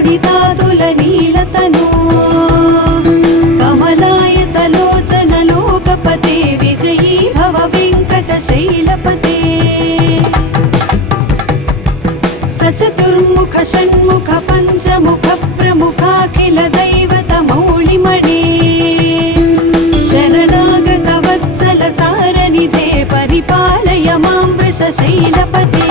यतारुणितातुलनीलतनो कमलायतलोचनलोकपते विजयी भव वेङ्कटशैलपते सचतुर्मुख षण्मुख पञ्चमुख प्रमुखाखिल दैवतमौलिमणे शरणागत वत्सल सारनिधे परिपालय मां वृषशैलपते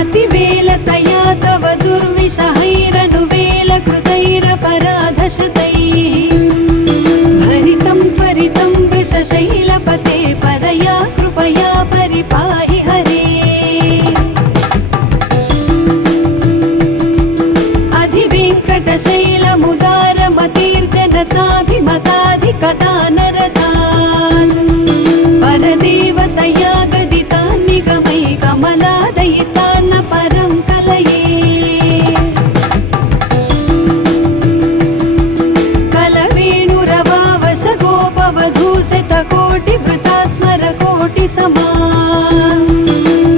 अतिवेलतया तव दुर्विषहैरनुवेलकृतैरपराधशतैः भरितं त्वरितं वृषशैलपते परया कृपया परिपाहि हरे अधिवेङ्कटशैलमुदारमतिर्जनताभिमताधिकता नरतान् परदेवतया गदितान् निगमै कमलादयितान्न परं कलये कलवेणुरवावश गोपवधूषितकोटिवृतात् स्मरकोटिसमा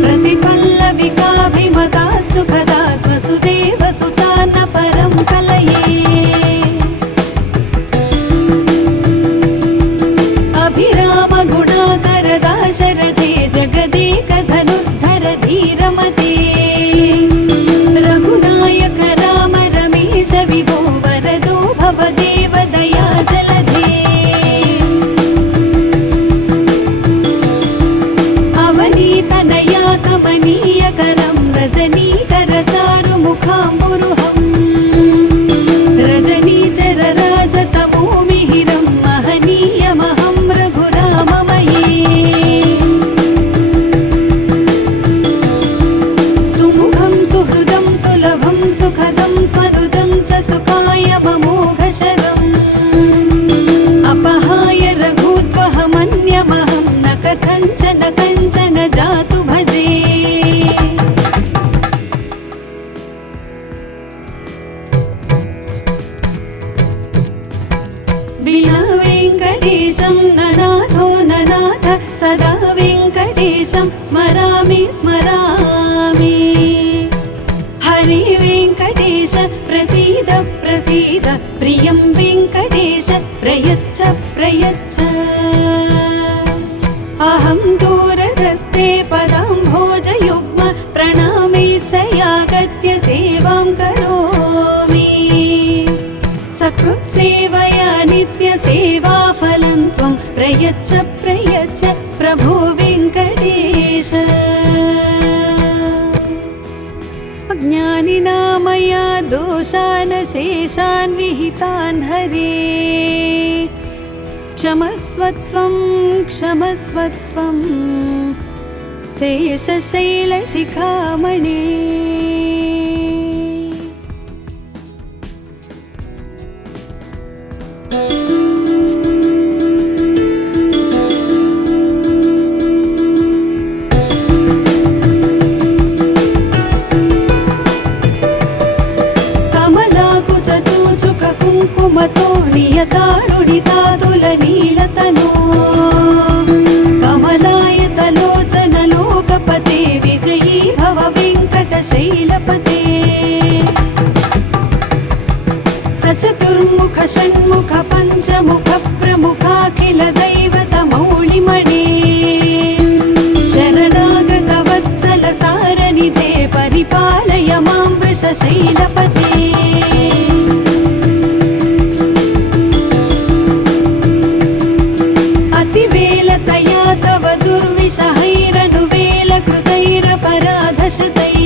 प्रतिपल्लविकाभिमतात् सुखदात् वसुदेवसुतान्न परं कलये अभिरामगुणाकरदाशरथे जगदेकधनुद्धर धीरमते रघुनायक राम रमेश विभो वरदो भवदेव दया जलधे अवनीतनया कमनीयकरं रजनीकर चारुमुखाम्बुरुहं रजनीचर राजतमो मिहिरं महनीयमहं रघुराममये सुमुखं सुहृदं सुलभं सुखदं स्वनुजं च सुखाय ममोघशरम् अपहाय रघुत्वहमन्यमहं न कथञ्चन कञ्चन जातु भजे विना वेङ्कटेशं ननाथो ननाथ सदा वेङ्कटेशं स्मरामि स्मरामि हरे वेङ्कटेश प्रसीद प्रसीद प्रियं वेङ्कटेश प्रयच्छ प्रयच्छ अहं दूरदस्ते पदाम्भोजयुग्म प्रणामे च यागत्य सेवां करोमि सकृत्सेवया नित्यसेवाफलं त्वं प्रयच्छ प्रयच्छ प्रभो वेङ्कटेश अज्ञानिना मया दोषान् शेषान् विहितान् हरे क्षमस्वत्वं क्षमस्वत्वं शेषशैलशिखामणे कुङ्कुमतो नियतारुणितातुलनीलतनो कमलायतलोचनलोकपते विजयी भव वेङ्कटशैलपते सचतुर्मुख षण्मुख पञ्चमुख प्रमुखाखिल दैवतमौलिमणे शरणागत वत्सल सारनिधे परिपालय मां वृषशैलपते अतिवेलतया तव दुर्विषहैरनुवेलकृतैरपराधशतैः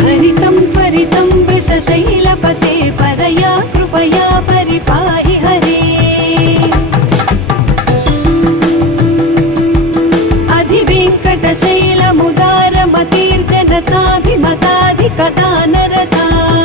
भरितं त्वरितं वृषशैलपते परया कृपया परिपाहि हरे अधिवेङ्कटशैलमुदारमतिर्जनताभिमताधिकता नरतान्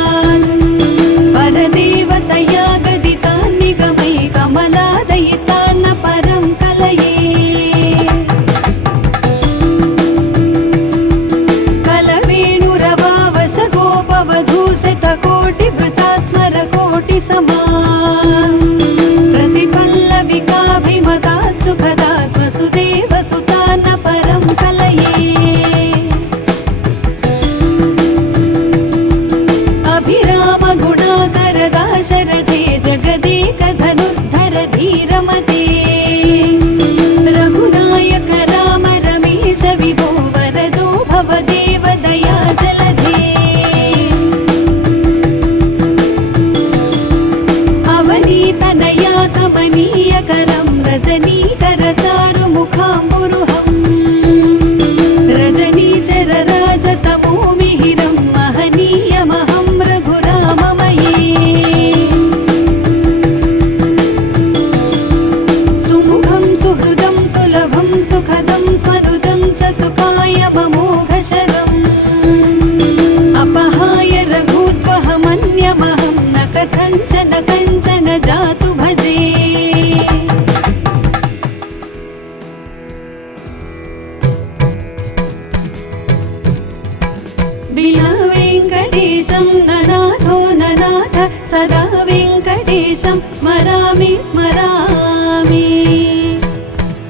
विना वेङ्कटेशं ननाथो ननाथ सदा वेङ्कटेशं स्मरामि स्मरामि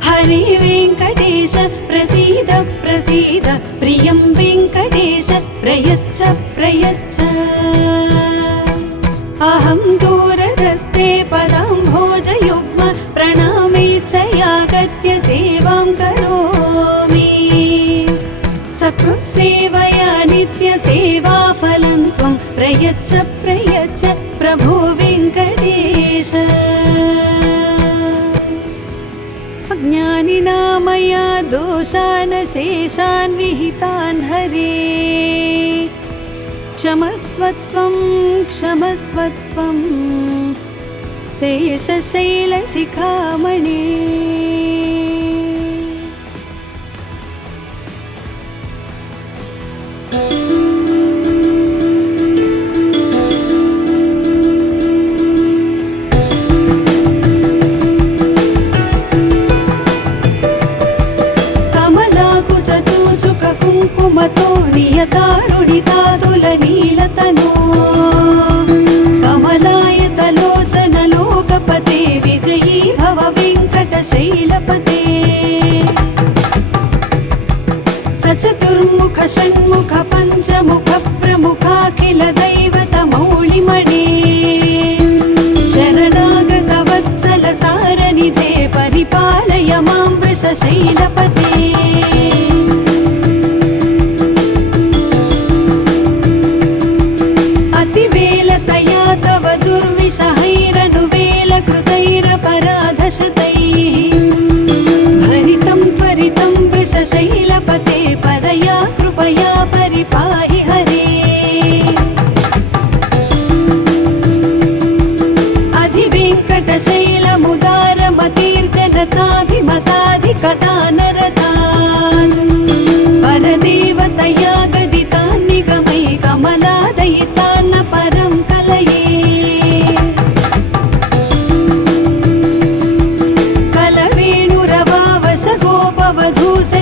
हरे वेङ्कटेश प्रसीद प्रसीद प्रियं वेङ्कटेश प्रयच्छ प्रयच्छ अहं दूरदस्ते पदाम्भोजयुग्म प्रणामे च यागत्य सेवां करोमि सकृत्सेवया नित्यसेवाफलं त्वं प्रयच्छ प्रयच्छ प्रभो वेङ्कटेश अज्ञानिना मया दोषान् शेषान् विहितान् हरे क्षमस्वत्वं क्षमस्वत्वं शेषशैलशिखामणे कुङ्कुमतो नियतारुणितादुलनीलतनो कमलायतलोचनलोकपते विजयी भव वेङ्कटशैलपते सचतुर्मुख षण्मुख पञ्चमुख प्रमुखाखिल दैवतमौलिमणे शरणागत वत्सल सारनिधे परिपालय मां वृषशैलपते अतिवेलतया तव दुर्विषहैरनुवेलकृतैरपराधशतैः भरितं त्वरितं वृषशैलपते परया कृपया परिपाहि हरे अधिवेङ्कटशैलमुदारमतिर्जनताभिमताधिकदानरतान् परदेवतया गदितान् निगमै कमलादयितान्न परं कलये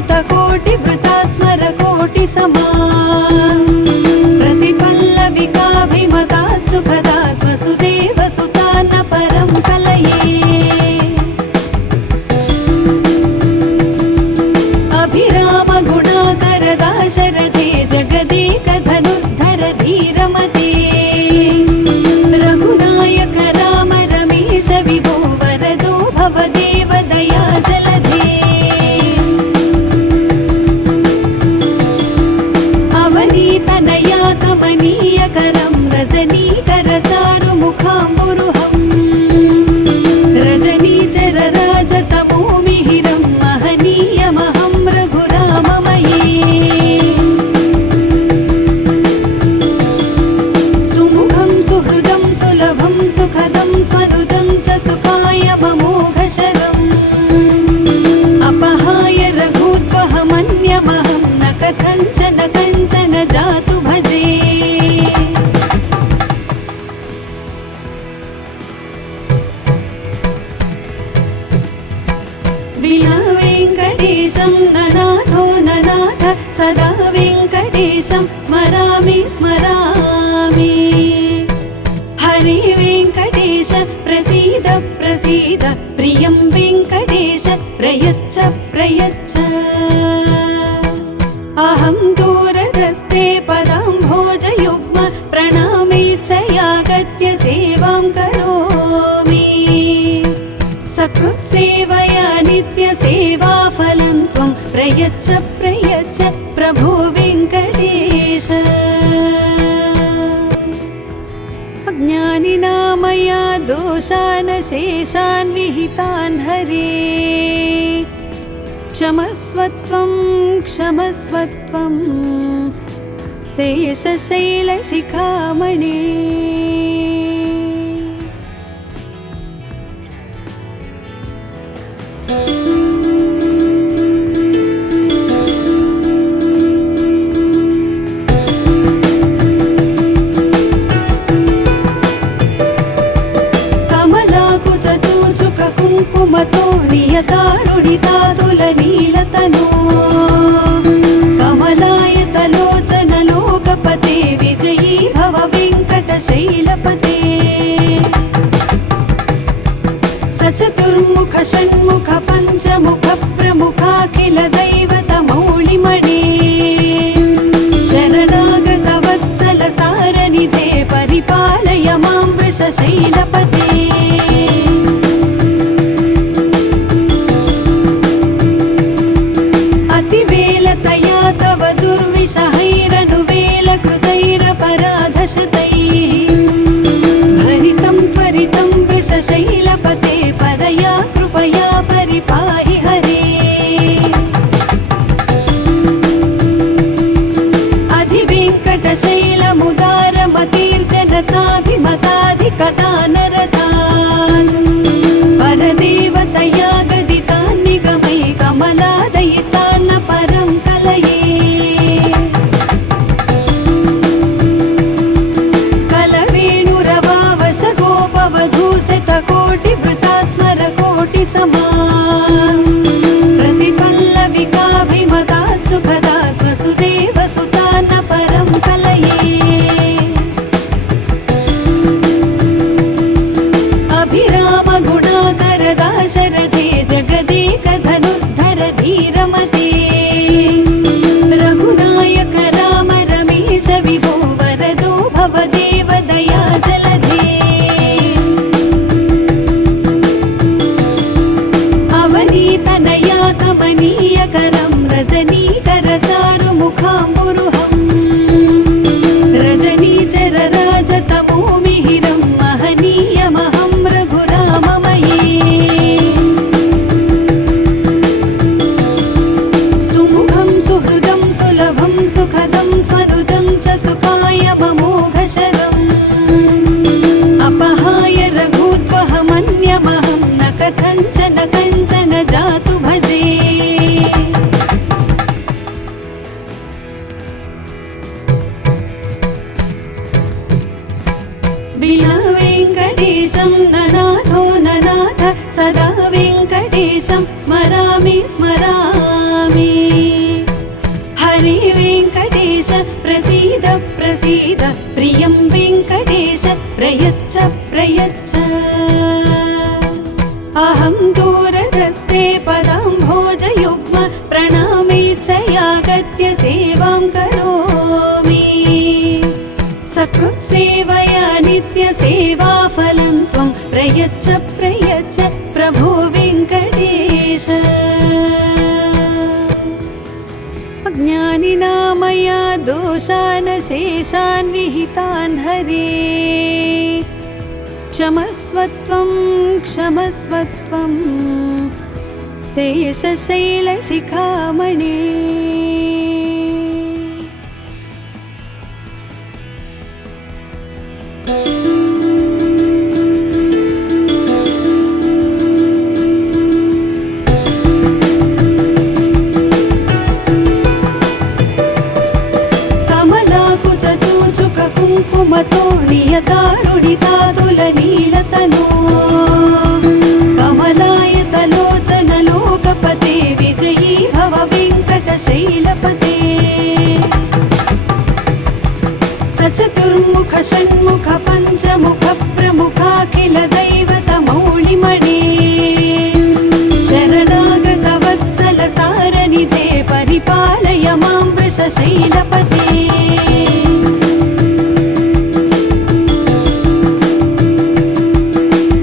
कलवेणुरवावशगोपवधूशतकोटिवृतात् स्मरकोटिसमान् प्रतिपल्लविकाभिमतात् सुखदात् वसुदेवसुतान्न परं कलये अभिरामगुणाकरदाशरथे जगदेकधनुर्धर धीरमते रघुनायक राम रमेश विभो वरदो भवदेव दया जलधे अवनीतनया कमनीयकरं रजनीकरचारुमुखाम्बुरुहं रजनीचरराजतमोमिहिरं महनीयमहं रघुराममये सुमुखं सुहृदं सुलभं सुखदं स्वनुजं च सुखाय ममोघशरम् अपहाय रघुत्वहमन्यमहं न कथञ्चन कञ्चन जातु भजे विना वेङ्कटेशं ननाथो ननाथ सदा वेङ्कटेशं स्मरामि स्मरामि हरे वेङ्कटेश प्रसीद प्रसीद प्रियं वेङ्कटेश प्रयच्छ प्रयच्छ अहं दूरदस्ते पदाम्भोजयुग्म प्रणामे च यागत्य सेवां करोमि सकृत्सेवया नित्यसेवाफलं त्वं प्रयच्छ प्रयच्छ प्रभो वेङ्कटेश अज्ञानिना मया दोषान् शेषान् विहितान् हरे क्षमस्वत्वं क्षमस्वत्वं शेषशैलशिखामणे कुङ्कुमतो नियतारुणितादुलनीलतनो कमलायतलोचनलोकपते शैलपते सचतुर्मुख षण्मुख पञ्चमुख प्रमुखाखिल दैवत मौलिमणे शरणागत वत्सल सारनिधे परिपालय मां वृषशैलपते अतिवेलतया तव दुर्विषहैरनुवेलकृतैरपराधशतैः भरितं त्वरितं वृषशैलपते परया कृपया परिपाहि हरे अधिवेङ्कटशैलमुदारमतिर्जनताभिमताधिकदानरतान् परदेवतया गदितान् निगमै कमलादयितान्न परं कलये कलवेणुरवावश गोपवधूशतकोटिवृतात् स्मरकोटिसमान् प्रतिपल्लविकाभिमतात् सुखदात् वसुदेवसुतान्न परं कलये अभिरामगुणाकरदाशरथे जगदेकधनुर्धर धीरमते रघुनायक राम रमेश विभो वरदो भवदेव दया जलधे अवनीतनया कमनीयकरं रजनीकरचारुमुखाम्बुरुहम् रजनीचरराजतमोमिहिरं महनीयमहं रघुराममये सुमुखं सुहृदं सुलभं सुखदं स्वनुजं च सुखायममोघशरम् अपहाय रघुत्वहमन्यमहं न कथञ्चन कञ्चन जातु भजे विना वेङ्कटेशं ननाथो ननाथ सदा वेङ्कटेशं स्मरामि स्मरामि हरे वेङ्कटेश प्रसीद प्रसीद प्रियं वेङ्कटेश प्रयच्छ प्रयच्छ अहं दूरदस्ते पदाम्भोजयुग्म प्रणामेच्छयागत्य सेवां करोमि सकृत्सेवया नित्यसेवाफलं त्वं प्रयच्छ प्रयच्छ प्रभो वेङ्कटेश अज्ञानिना मया दोषान् शेषान् विहितान् हरे क्षमस्वत्वं क्षमस्वत्वं शेषशैलशिखामणे कुङ्कुमतो नियतारुणितातुलनीलतनो कमलायतलोचनलोकपते विजयी भव वेङ्कटशैलपते सचतुर्मुख षण्मुख पञ्चमुख प्रमुखाखिल दैवत मौलिमणे शरणागत वत्सल सारनिधे परिपालय मां वृषशैलपते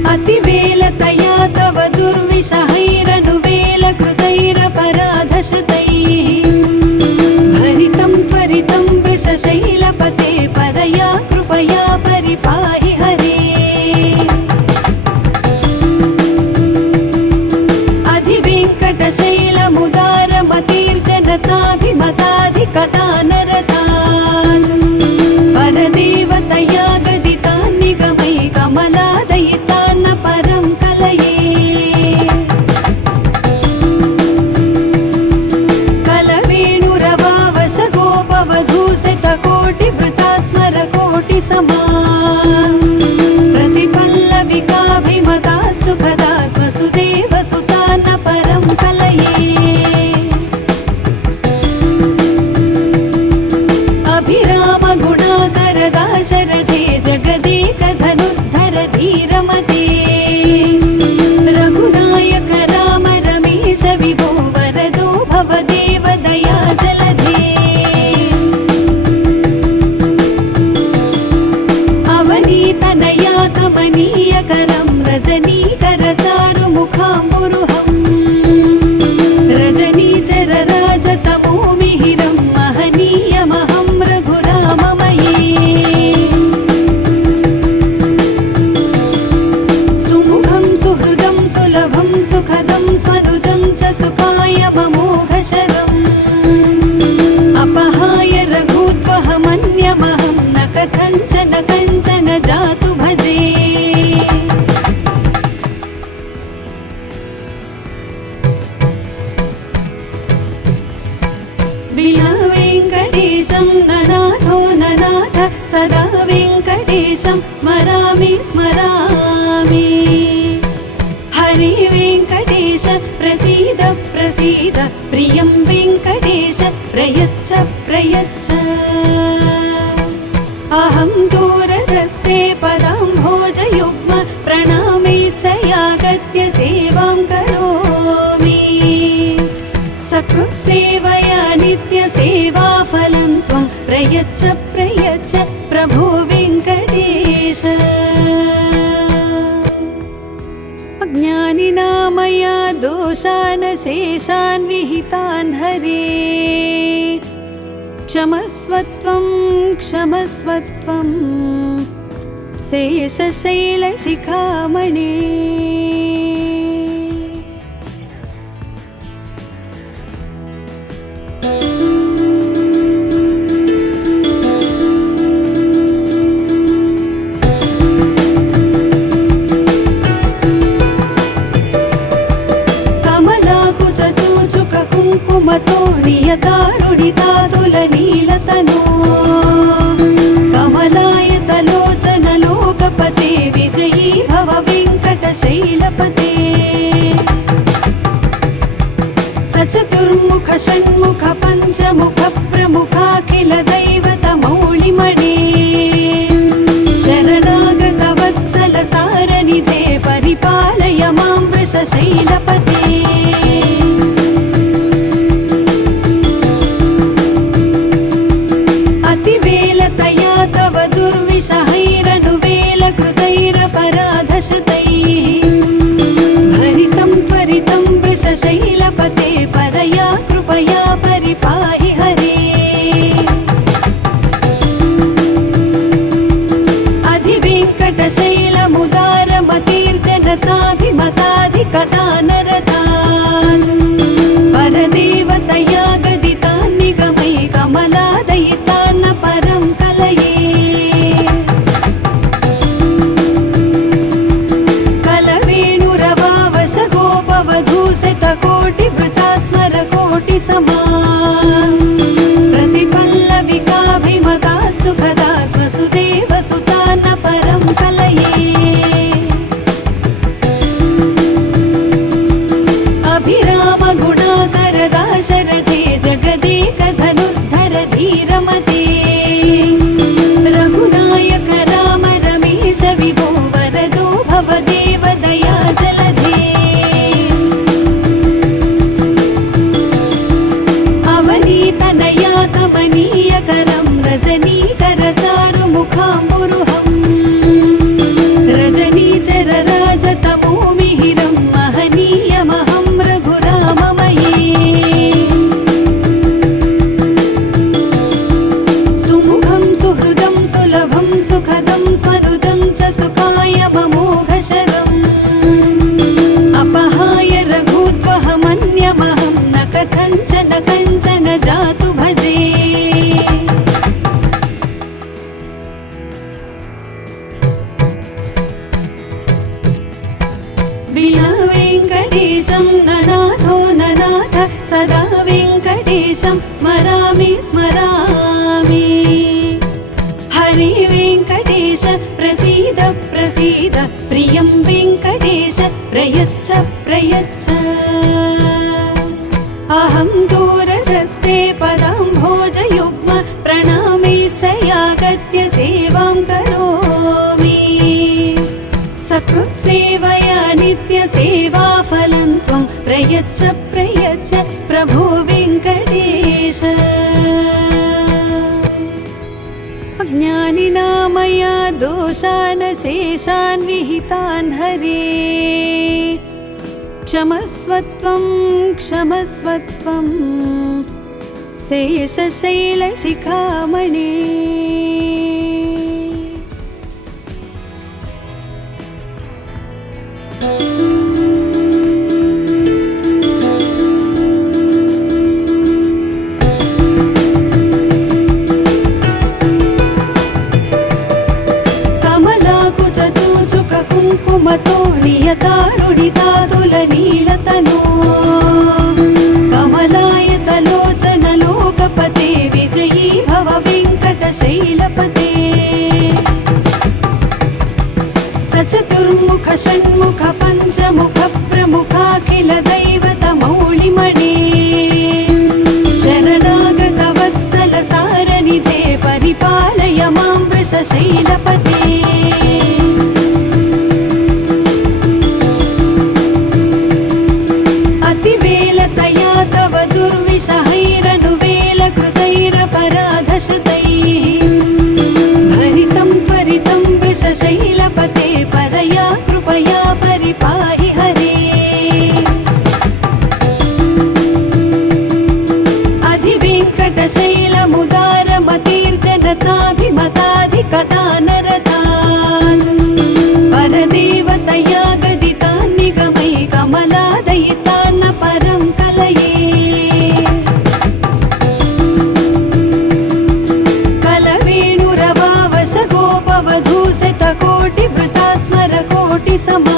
अतिवेलतया तव दुर्विषहैरनुवेलकृतैरपराधशतैः भरितं त्वरितं वृषशैलपते परया कृपया परिपाहि हरे अधिवेङ्कटशैलमुदारमतिर्जनताभिमताधिकदानरतान् परदेवतया गदितान् निगमै कमलादयितान्न परं कलये कलवेणुरवावश गोपवधूशतकोटिवृतात् स्मरकोटिसमान् प्रतिपल्लविकाभिमतात् सुखदात् वसुदेवसुतान्न परं कलये अभिरामगुणाकरदाशरथे जगद रजनीकरं रजनीकरचारुमुखाम्बुरुहम् रजनीचरराजतमोमिहिरं महनीयमहं रघुराममये सुमुखं सुहृदं सुलभं सुखदं स्वनुजं च सुखायममोघशरम् अपहाय रघुत्वहमन्यमहं न कथञ्चन कञ्चन जातु भजे विना वेङ्कटेशं ननाथो ननाथ सदा वेङ्कटेशं स्मरामि स्मरामि हरे वेङ्कटेश प्रसीद प्रसीद प्रियं वेङ्कटेश प्रयच्छ प्रयच्छ अहं दूरदस्ते पदाम्भोजयुग्म प्रणामेच्छयागत्य सेवां करोमि सकृत्सेवया नित्यसेवाफलं त्वं प्रयच्छ प्रयच्छ प्रभो वेङ्कटेश अज्ञानिना मया दोषान् शेषान् विहितान् हरे क्षमस्वत्वं क्षमस्वत्वं शेषशैलशिखामणे कुङ्कुमतो नियतारुणितातुलनीलतनो कमलायतलोचनलोकपते विजयी भव वेङ्कटशैलपते सचतुर्मुख षण्मुख पञ्चमुख प्रमुखाखिल दैवतमौलिमणे शरणागतवत्सल सारनिधे परिपालय मां वृषशैलपते भरितं त्वरितं वृषशैलपते परया कृपया परिपाहि हरे अधिवेङ्कटशैलमुदारमतिर्जनताभिमताधिकता नरतान् परदेवतया गदितान् निगमै कमलादयितान् परं कलये कोटिवृतात् स्मरकोटिसमान् प्रतिपल्लविकाभिमतात् सुखदात् वसुदेवसुतान् परं कलये अभिरामगुणाकर दाशरथे जगदेकधनुर्धर धीरमते रघुनायक राम रमेश विभो वरदो भवदेव दया जलधे कमनीयकरं रजनीकरचारुमुखाम्बुरुहम् रजनीचरराजतमोमिहिरं महनीयमहं रघुराममये सुमुखं सुहृदं सुलभं सुखदं स्वनुजं च सुखायममोघशरम् अपहाय रघुत्वहमन्यमहं न कथञ्चन कञ्चन जातु भजे विना वेङ्कटेशं ननाथो ननाथ सदा वेङ्कटेशं स्मरामि स्मरामि हरे वेङ्कटेश प्रसीद प्रसीद प्रियं वेङ्कटेश प्रयच्छ प्रयच्छ अहं दूरदस्ते पदाम्भोजयुग्म प्रणामेच्छयागत्य सेवां करोमि सकृत्सेवया नित्यसेवाफलं त्वं प्रयच्छ प्रयच्छ प्रभो वेङ्कटेश अज्ञानिना मया दोषान् शेषान् विहितान् हरे क्षमस्वत्वं क्षमस्वत्वं शेषशैलशिखामणे కుంకుమతో నియతారుణితాతులనీలతనో కమలాయతలోచన లోకపతే విజయీ భవ వెంకటశైలపతే సచతుర్ముఖ షణ్ముఖ పంచముఖ ప్రముఖాఖిల దైవత మౌళిమణే శరణాగత వత్సల సారనిధే పరిపాలయ మాం వృషశైలపతే भरितं त्वरितं वृषशैलपते परया कृपया परिपाहि हरे अधिवेङ्कटशैलमुदारमतिर्जनताभिमताधिकता नरतान् परदेवतया गदितान् निगमै कमलादयितान्न परं कलये कोटिवृतात् स्मरकोटिसमा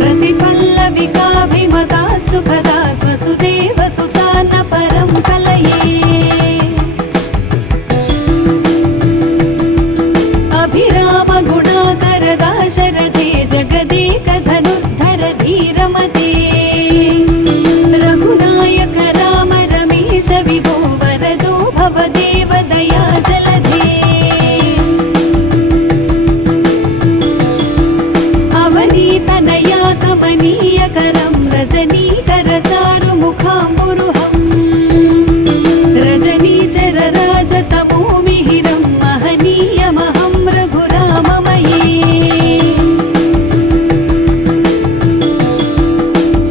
प्रतिपल्लविकाभिमतात् सुखदात् वसुदेवसुतान्न परं कलये अभिरामगुणाकर दाशरथे जगदेकधनुर्धर धीरमते रघुनायक राम रमेश विभो वरदो भवदेव दया जलधे तनया कमनीयकरं रजनीकरचारुमुखाम्बुरुहं रजनीचरराजतमोमिहिरं महनीयमहं रघुराममये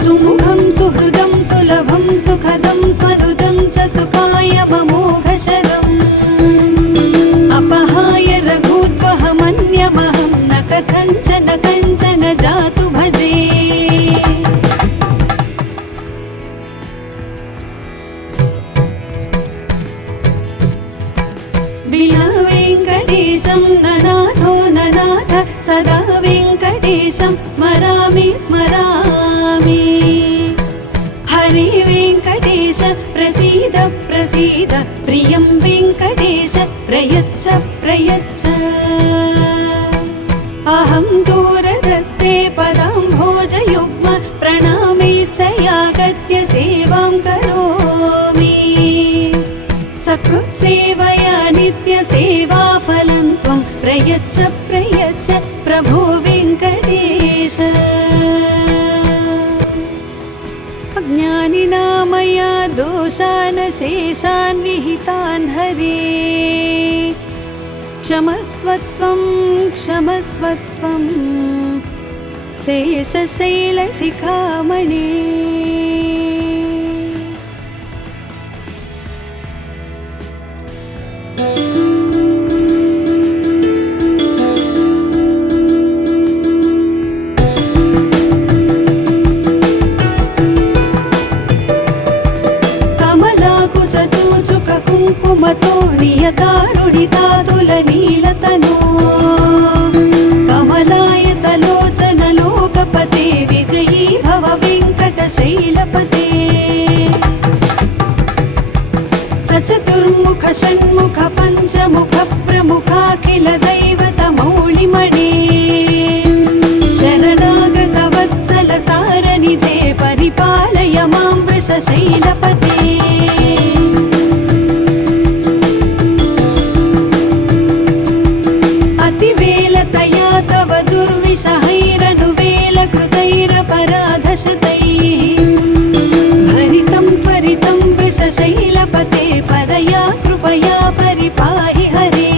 सुमुखं सुहृदं सुलभं सुखदं स्वनुजं च सुखायममोघशरम् अपहाय रघुत्वहमन्यमहं न कथञ्चन कञ्चन जातु भजे विना वेङ्कटेशं ननाथो ननाथ सदा वेङ्कटेशं स्मरामि स्मरामि हरे वेङ्कटेश प्रसीद प्रसीद प्रियं वेङ्कटेश प्रयच्छ प्रयच्छ अहं दूरदस्ते पदाम्भोजयुग्म प्रणामेच्छयागत्य सेवां करोमि सकृत्सेवया नित्यसेवाफलं त्वं प्रयच्छ प्रयच्छ प्रभो वेङ्कटेश अज्ञानिना मया दोषान् शेषान् विहितान् हरे क्षमस्वत्वं क्षमस्वत्वं शेषशैलशिखामणे కుంకుమతో నియతారుణితాతులనీలతనో కమలాయతలోచన లోకపతే విజయీ భవ వెంకటశైలపతే సచతుర్ముఖ షణ్ముఖ పంచముఖ ప్రముఖాఖిల దైవత మౌళిమణే శరణాగత వత్సల సారనిధే పరిపాలయ మాం వృషశైలపతే तव दुर्विषहैरनुवेलकृतैरपराधशतैः भरितं त्वरितं वृषशैलपते परया कृपया परिपाहि हरे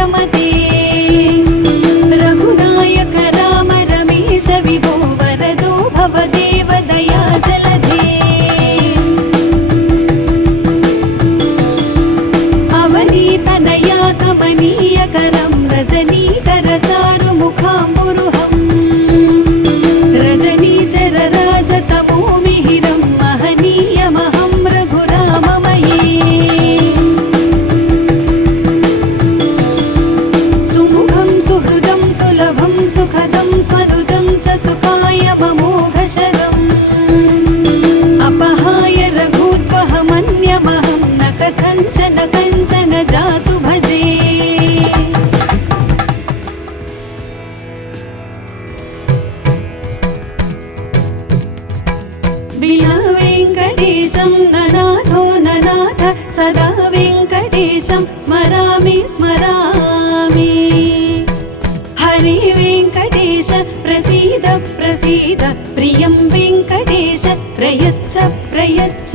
धीरमते रघुनायक राम रमेश विभो वरदो भवदेव दया जलधे अवनीतनया कमनीयकरं रजनीकर चारुमुखाम्बुरुहं रजनीचर राजतमोमिहिरं महनीयमहं रघुराममये सुमुखं सुहृदं सुलभं सुखदं स्वनुजं च सुखायममोघशरम् अपहाय रघुत्वहमन्यमहं न कथञ्चन कञ्चन जातु भजे विना वेङ्कटेशं ननाथो ननाथ सदा वेङ्कटेशं स्मरामि स्मरामि हरे वेङ्कटेश प्रसीद प्रसीद प्रियं वेङ्कटेश प्रयच्छ प्रयच्छ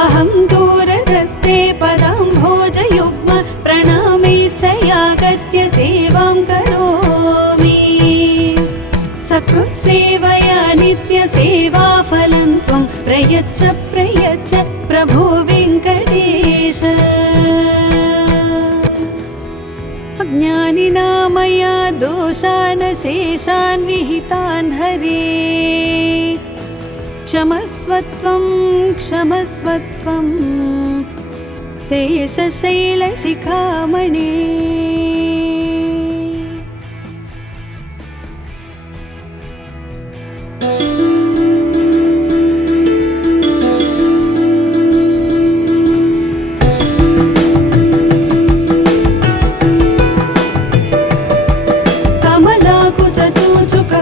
अहं दूरदस्ते पदाम्भोजयुग्म प्रणामेच्छयागत्य सेवां करोमि सकृत्सेवया नित्यसेवाफलं त्वं प्रयच्छ प्रयच्छ प्रभो वेङ्कटेश अज्ञानिना मया दोषान् शेषान् विहितान् हरे क्षमस्वत्वं क्षमस्वत्वं शेषशैलशिखामणे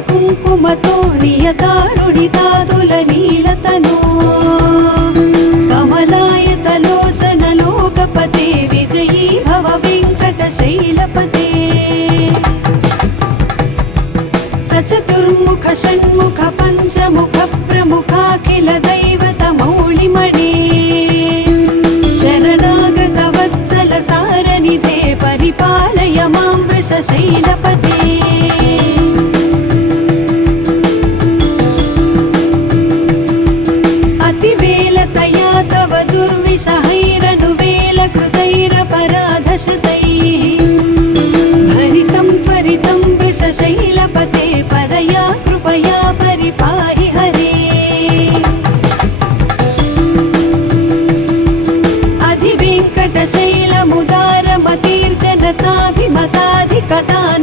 कुङ्कुमतो नियतारुणितातुलनीलतनो कमलायतलोचनलोकपते विजयी भव वेङ्कटशैलपते सचतुर्मुख षण्मुख पञ्चमुख प्रमुखाखिल दैवतमौलिमणे शरणागत वत्सल सारनिधे परिपालय मां वृषशैलपते अतिवेलतया तव दुर्विषहैरनुवेलकृतैरपराधशतैः भरितं त्वरितं वृषशैलपते परया कृपया परिपाहि हरे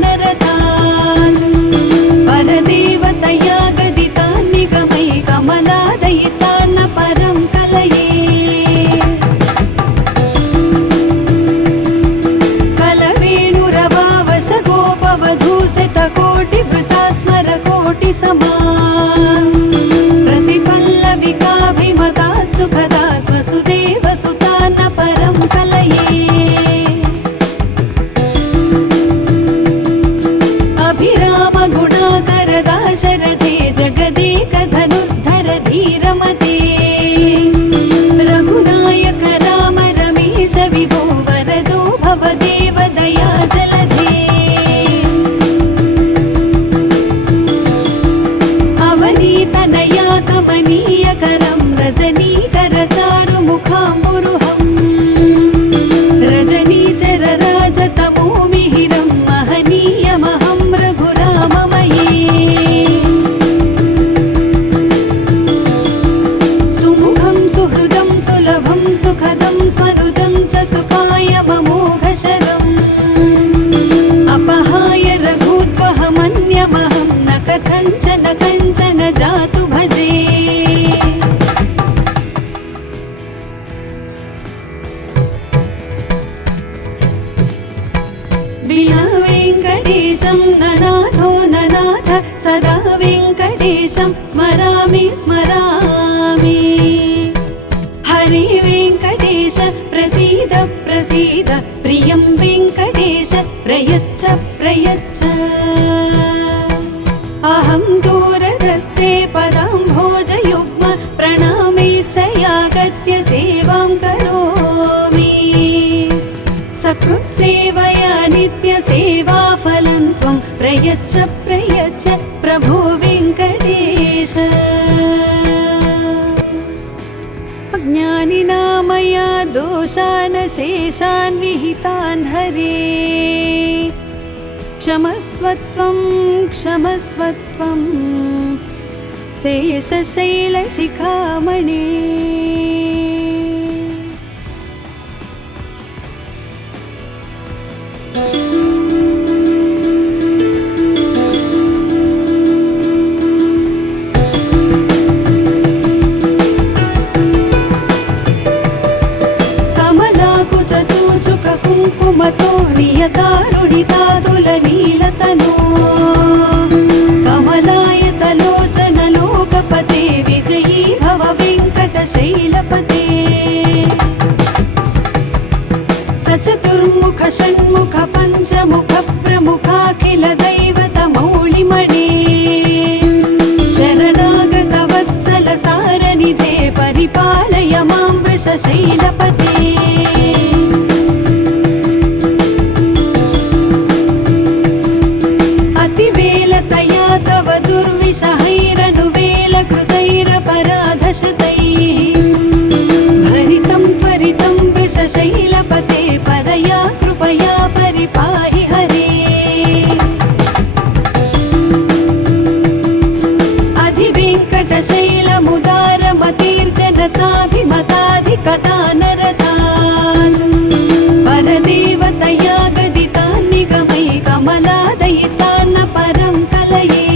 अधिवेङ्कटशैलमुदारमतीर्जनताभिमताधिकदानरतान् परदेवतया गदितान् निगमै कमलादयितान् परं कलये कलवेणुरवावश गोपवधूषितकोटिवृतात् स्मरकोटिसमान् प्रतिपल्लविकाभिमतात् सुखदात् वसुदेवसुतान् परं कलये अभिरामगुणाकर दाशरथे जगदेकधनुर्धर धीरमते रघुनायक राम रमेश विभो वरदो भवदेव दया जलधे अवनीतनया कमनीयकरं रजनीकर चारुमुखाम्बुरुहं रजनीचर राजतमोमिहिरं महनीयमहं रघुराममये सुमुखं सुहृदं सुलभं सुखदं स्वनुजं च सुखायममोघशरम् अपहाय रघुत्वहमन्यमहं न कथञ्चन कञ्चन जातु भजे विना वेङ्कटेशं ननाथो ननाथ सदा वेङ्कटेशं स्मरामि स्मरामि हरे वेङ्कटेश प्रसीद प्रसीद प्रियं वेङ्कटेश प्रयच्छ प्रयच्छ अहं दूरदस्ते पदाम्भोजयुग्म प्रणामेच्छयागत्य सेवां करोमि प्रयच्छ प्रयच्छ प्रभो वेङ्कटेश। अज्ञानिना मया दोषान् शेषान् विहितान् हरे क्षमस्वत्वं क्षमस्वत्वं शेषशैलशिखामणे। कुङ्कुमतो नियतारुणितातुलनीलतनो कमलायतलोचन लोकपते विजयी भव वेङ्कटशैलपते। सचतुर्मुख षण्मुख पञ्चमुख प्रमुखाखिल दैवतमौलिमणे शरणागत वत्सल सारनिधे परिपालय मां वृषशैलपते। अतिवेलतया तव दुर्विषहैरनुवेलकृतैरपराधशतैः भरितं त्वरितं वृषशैलपते परया कृपया परिपाहि हरे। अधिवेङ्कटशैलमुदारमतिर्जनताभिमताधिकतानरतान् परदेवतया गदितान् निगमै कमलादयितान्न परं कलये।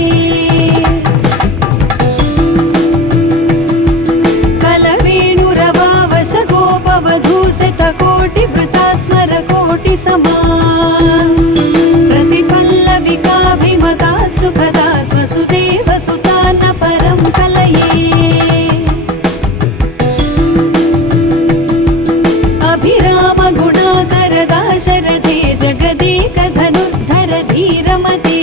कलवेणुरवावश गोपवधूशतकोटिवृतात् स्मरकोटिसमान् प्रतिपल्लविकाभिमतात् सुखदात् वसुदेवसुतान्न परं कलये। अभिरामगुणाकरदाशरथे जगदेकधनुर्धर धीरमते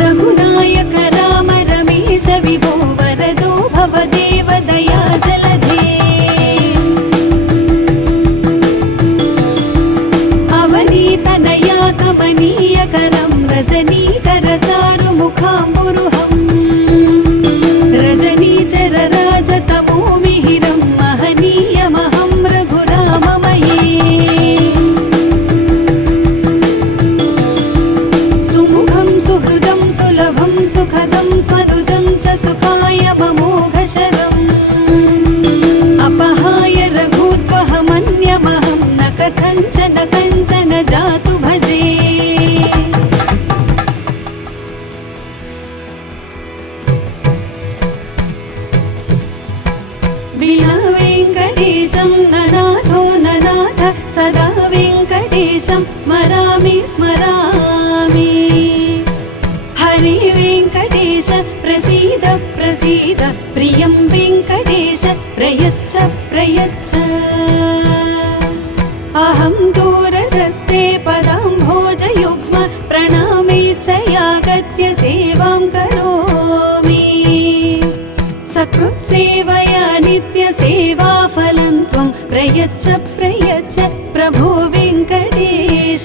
रघुनायक राम रमेश विभो वरदो भवदेव दया जलधे। अवनीतनया कमनीयकरं रजनीकर चारुमुखाम्बुरुहं रजनीचर राजतमो मिहिरं महनीयमहं रघुराममये। सुमुखं सुहृदं सुलभं सुखदं स्वनुजं च सुखाय ममोघशरम् अपहाय रघुत्वहमन्यमहं न कथञ्चन कञ्चन जातु भजे। विना वेङ्कटेशं ननाथो ननाथ सदा वेङ्कटेशं स्मरामि स्मरामि। हरे वेङ्कटेश प्रसीद प्रसीद प्रियं वेङ्कटेश प्रयच्छ प्रयच्छ। अहं दूरदस्ते पदाम्भोजयुग्म प्रणामेच्छयागत्य सेवां करोमि। सकृत्सेवया नित्यसेवाफलं त्वं प्रयच्छ प्रयच्छ प्रभो वेङ्कटेश।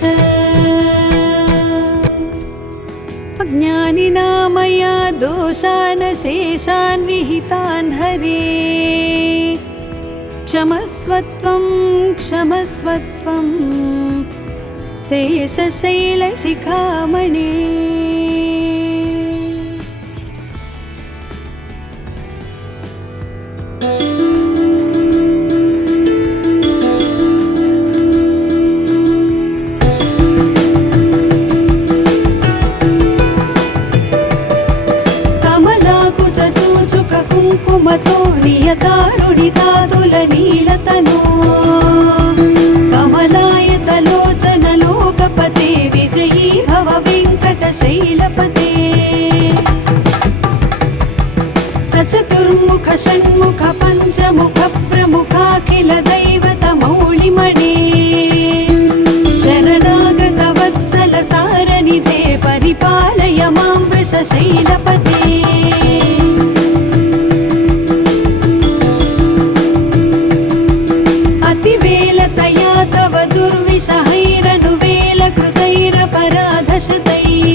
अज्ञानिना मया दोषान् शेषान् विहितान् हरे क्षमस्वत्वं क्षमस्वत्वं शेषशैलशिखामणे। कुङ्कुमतो नियतारुणितातुलनीलतनो कमलायतलोचन लोकपते विजयी भव वेङ्कटशैलपते। सचतुर्मुख षण्मुख पञ्चमुख प्रमुखाखिल दैवतमौलिमणे शरणागत वत्सल सारनिधे परिपालय मां वृषशैलपते। अतिवेलतया तव दुर्विषहैरनुवेलकृतैरपराधशतैः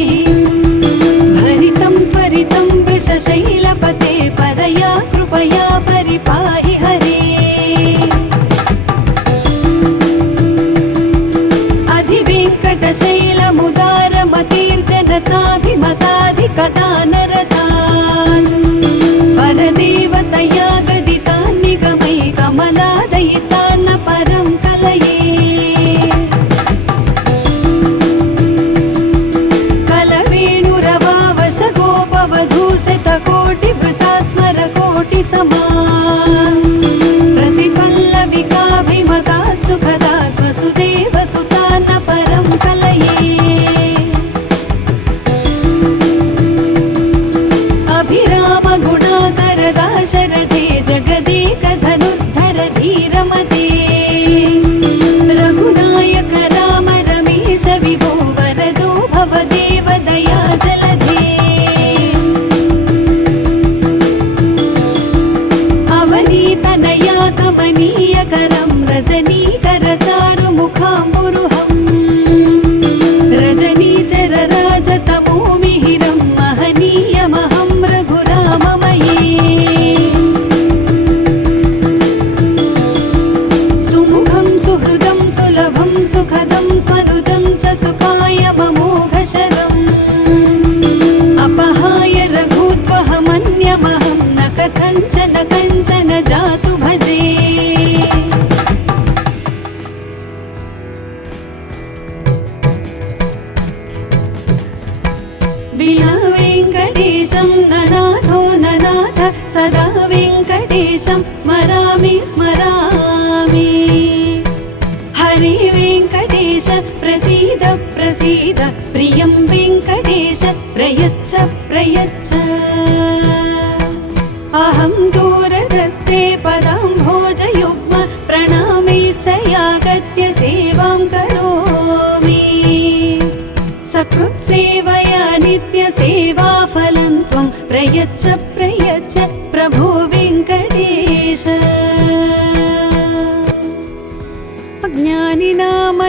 वेङ्कटेशं स्मरामि स्मरामि हरे वेङ्कटेश प्रसीद प्रसीद प्रियं वेङ्कटेश प्रयच्छ प्रयच्छ अहं दूरदस्ते पदाम्भोजयुग्म प्रणामे च यागत्य सेवां करोमि सकृत्सेवया नित्यसेवाफलं त्वं प्रयच्छ प्रयच्छ प्रभो वेङ्कटेश अज्ञानिनाम